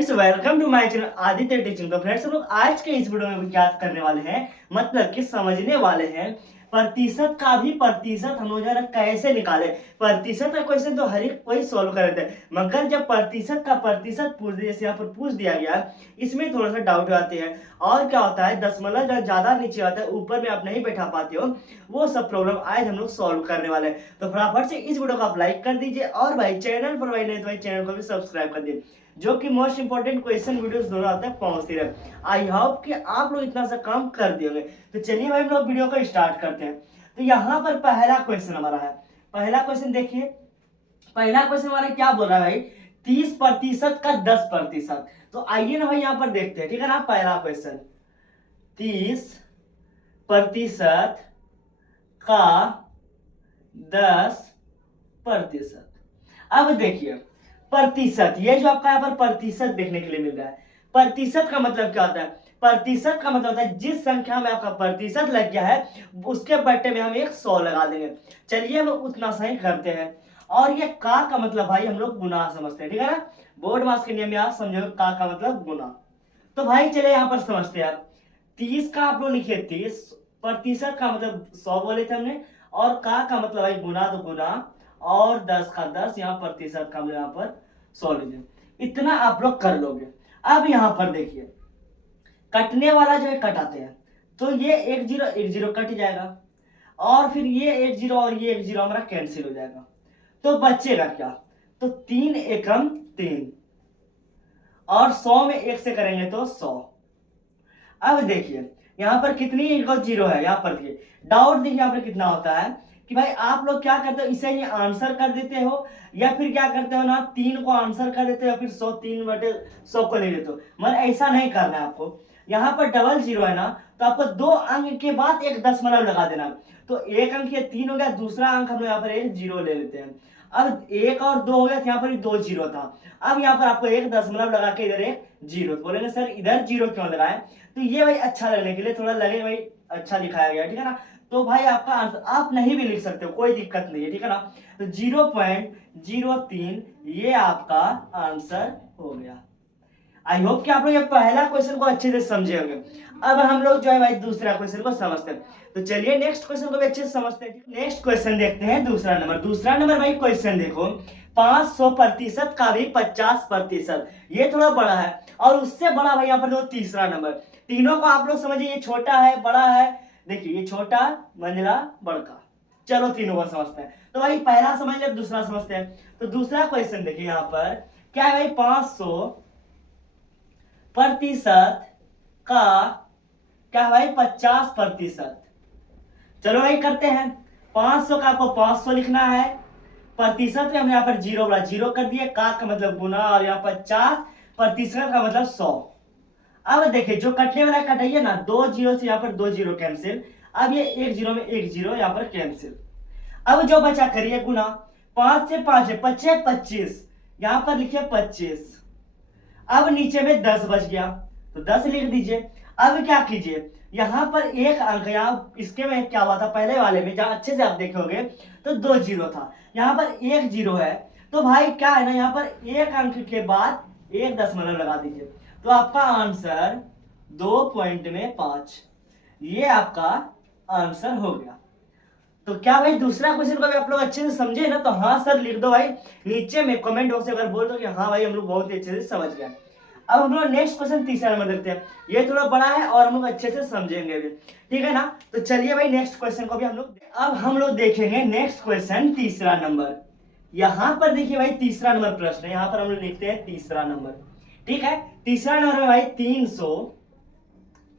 Friends welcome to my channel Aditya teaching. तो friends हम लोग आज के इस वीडियो में याद करने वाले हैं, मतलब कि समझने वाले हैं प्रतिशत का भी प्रतिशत हम लोग जरा कैसे निकाले। प्रतिशत का क्वेश्चन तो हर एक कोई सॉल्व कर देता है, मगर जब प्रतिशत का प्रतिशत पूछ दिया, जैसे यहाँ पर पूछ दिया गया, इसमें थोड़ा सा डाउट आते हैं। और क्या होता है, दशमलव जब ज्यादा नीचे आता है, ऊपर में आप नहीं बैठा पाते हो, वो सब प्रॉब्लम आज हम लोग सॉल्व करने वाले हैं। तो फटाफट से इस वीडियो को आप लाइक कर दीजिए, और भाई चैनल पर भाई नहीं तो भाई चैनल को भी सब्सक्राइब कर दीजिए, जो कि मोस्ट इंपोर्टेंट क्वेश्चन वीडियोस दोनों आप तक पहुंचती रहे। आई होप कि आप लोग इतना सा काम कर दियोगे। तो चलिए भाई हम लोग वीडियो को स्टार्ट करते हैं। तो यहाँ पर पहला क्वेश्चन हमारा है। पहला क्वेश्चन देखिए, पहला क्वेश्चन हमारा क्या बोल रहा है भाई, 30% का 10%। तो आइए ना भाई यहाँ पर देखते हैं, ठीक है ना। पहला क्वेश्चन 30% का 10%। अब देखिए प्रतिशत, ये जो आपका यहाँ पर प्रतिशत देखने के लिए मिल रहा है, प्रतिशत का मतलब क्या होता है? प्रतिशत का मतलब होता है जिस संख्या में आपका प्रतिशत लग गया है उसके बट्टे में हम एक 100 लगा देंगे। चलिए हम उतना सही करते हैं। और ये का मतलब भाई हम लोग गुना समझते हैं, ठीक है ना। बोर्ड मास के नियम में आप समझो का मतलब गुना। तो भाई चलिए यहाँ पर समझते हैं। 30 का आप लोग लिखिए 30, प्रतिशत का मतलब 100 बोले थे हमने, और का मतलब भाई गुना, तो गुना, और 10 का 10, यहाँ प्रतिशत का मतलब यहाँ पर 100 लीजिए। इतना आप लोग कर लोगे। अब यहाँ पर देखिए कटने वाला जो है कटाते हैं, तो ये 1 0 कट जाएगा, और फिर ये 1 0 और ये 1 0 हमारा कैंसिल हो जाएगा। तो बचेगा क्या? तो 3 एकम 3, और 100 में 1 से करेंगे तो 100। अब देखिए यहाँ पर कितनी जीरो है, यहाँ पर देखिए डाउट देखिए यहाँ पर कितना होता है कि भाई आप लोग क्या करते हो, इसे ही आंसर कर देते हो, या फिर क्या करते हो ना, 3 को आंसर कर देते हो, या फिर 100 3/100 को ले लेते हो। मगर ऐसा नहीं करना है आपको। यहाँ पर डबल जीरो है ना, तो आपको 2 अंक के बाद एक दशमलव लगा देना। तो एक अंक ये 3 हो गया, दूसरा अंक हम यहाँ पर एक जीरो ले लेते हैं। अब 1 और 2 हो गया, यहाँ पर 2 जीरो था। अब यहाँ पर आपको एक दशमलव लगा के इधर एक जीरो। तो बोलेंगे सर इधर जीरो क्यों लगाए? तो ये भाई अच्छा लगने के लिए, थोड़ा लगे भाई अच्छा लिखाया गया, ठीक है ना। तो भाई आपका आंसर आप नहीं भी लिख सकते हो, कोई दिक्कत नहीं है, ठीक है ना। तो 0.03 ये आपका आंसर हो गया। आई होप कि आप लोग ये पहला क्वेश्चन को अच्छे से समझे होंगे। अब हम लोग जो है भाई दूसरा क्वेश्चन को समझते हैं। तो चलिए नेक्स्ट क्वेश्चन को भी अच्छे से समझते हैं। नेक्स्ट क्वेश्चन देखते हैं, दूसरा नंबर। दूसरा नंबर भाई क्वेश्चन देखो, 500% का भी 50%। ये थोड़ा बड़ा है, और उससे बड़ा भाई यहाँ पर दो तीसरा नंबर। तीनों को आप लोग समझिए, ये छोटा है बड़ा है। देखिए ये छोटा मंझला बड़का। चलो तीनों को समझते हैं। तो भाई पहला समझ लिया, दूसरा समझते हैं। तो दूसरा क्वेश्चन देखिए यहाँ पर क्या है भाई, 500% का क्या है भाई 50%। चलो भाई करते हैं। 500 का आपको 500 लिखना है, प्रतिशत में हम यहाँ पर जीरो वाला जीरो कर दिए, का मतलब गुना, और यहाँ 50% का मतलब 100। अब देखिए जो कटने वाला कटाइए ना, 2 जीरो से यहाँ पर 2 जीरो कैंसिल। अब ये 1 जीरो में 1 जीरो यहाँ पर कैंसिल। अब जो बचा करिए गुना, 5 से 5 है 5 25, यहाँ पर लिखिए 25। अब नीचे में 10 बच गया, तो 10 लिख दीजिए। अब क्या कीजिए, यहाँ पर एक अंक, यहाँ इसके में क्या हुआ था पहले वाले में, जहां अच्छे से आप देखोगे तो 2 जीरो था, यहाँ पर 1 जीरो है। तो भाई क्या है ना, यहाँ पर एक अंक के बाद एक दशमलव लगा दीजिए, तो आपका आंसर 2.5 ये आपका आंसर हो गया। तो क्या भाई दूसरा क्वेश्चन को भी आप लोग अच्छे से समझे ना? तो हाँ सर लिख दो भाई नीचे में कमेंट बॉक्स में, अगर बोल दो कि हाँ भाई हम लोग बहुत ही अच्छे से समझ गए। अब हम लोग नेक्स्ट क्वेश्चन तीसरा नंबर देखते हैं। ये थोड़ा बड़ा है और हम लोग अच्छे से समझेंगे भी, ठीक है ना। तो चलिए भाई नेक्स्ट क्वेश्चन को भी हम लोग अब हम लोग देखेंगे। नेक्स्ट क्वेश्चन तीसरा नंबर। यहाँ पर देखिए भाई तीसरा नंबर प्रश्न है, यहाँ पर हम लोग लिखते हैं तीसरा नंबर, ठीक है। तीसरा नंबर में भाई 300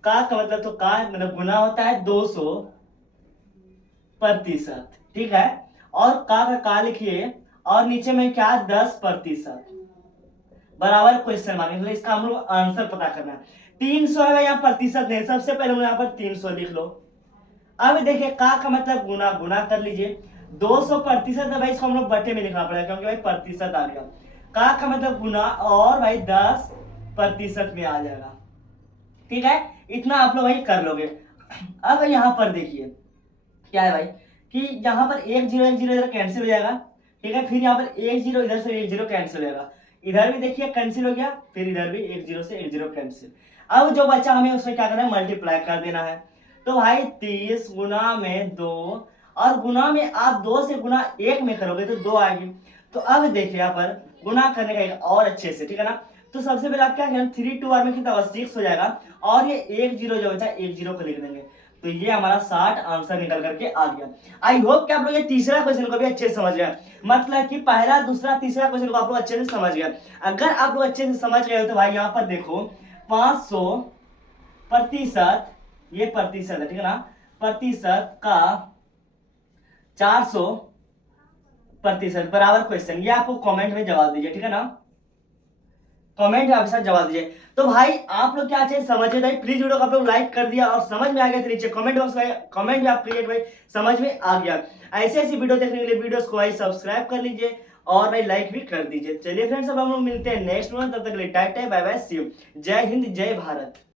का मतलब, तो का मतलब गुना होता है 200%, ठीक है। और का लिखिए, और नीचे में क्या 10% बराबर क्वेश्चन मार्क, मतलब इसका हम लोग आंसर पता करना है। 300 है यहाँ प्रतिशत नहीं, सबसे पहले हम यहाँ पर 300 लिख लो। अब देखिए का मतलब गुना, गुना कर लीजिए। 200% है भाई, इसको हम लोग बटे में लिखना पड़ेगा क्योंकि भाई प्रतिशत आ गया। का मतलब गुना, और भाई 10% में आ जाएगा, ठीक है। इतना आप लोग भाई कर लोगे। अब यहाँ पर देखिए क्या है भाई कि यहाँ पर 1 0 1 0 इधर कैंसिल हो जाएगा, ठीक है। फिर यहाँ पर 1 0 इधर से 1 0 कैंसिल हो जाएगा। इधर भी देखिए कैंसिल हो गया, फिर इधर भी 1 0 से 1 0 कैंसिल। अब जो बच्चा हमें उसमें क्या करना है, मल्टीप्लाई कर देना है। तो भाई 30 गुना में 2, और गुना में आप 2 से गुना 1 में करोगे तो 2 आएगी। तो अब देखिए यहाँ पर गुना करने का एक और अच्छे से, ठीक है ना। तो सबसे पहले आप क्या करें, 3 2 बार में कितना होगा, 6 हो जाएगा, और ये 1 0 जो बचा 1 0 को लिख देंगे। तो ये हमारा 60 आंसर निकल करके आ गया। आई होप कि आप लोग ये तीसरा क्वेश्चन को भी अच्छे से समझ गए, मतलब कि पहला दूसरा तीसरा क्वेश्चन को आप लोग अच्छे से समझ गए। अगर आप लोग अच्छे से समझ गए हो तो भाई यहाँ पर देखो 500%, ये प्रतिशत है, ठीक है ना, प्रतिशत का 400% बराबर क्वेश्चन, ये आपको कमेंट में जवाब दीजिए, ठीक है ना, कमेंट में आपके साथ जवाब दीजिए। तो भाई आप लोग क्या चाहिए समझे भाई, प्लीज वीडियो को आप लोग लाइक कर दिया, और समझ में आ गया तो नीचे कमेंट बॉक्स में कमेंट भी आप करिए भाई समझ में आ गया। ऐसे ऐसी वीडियो देखने के लिए वीडियोस को भाई सब्सक्राइब कर लीजिए और भाई लाइक भी कर दीजिए। चलिए फ्रेंड्स, अब हम लोग मिलते हैं नेक्स्ट वन, तब तक के लिए टाटा बाय बाय सी यू। जय हिंद जय भारत।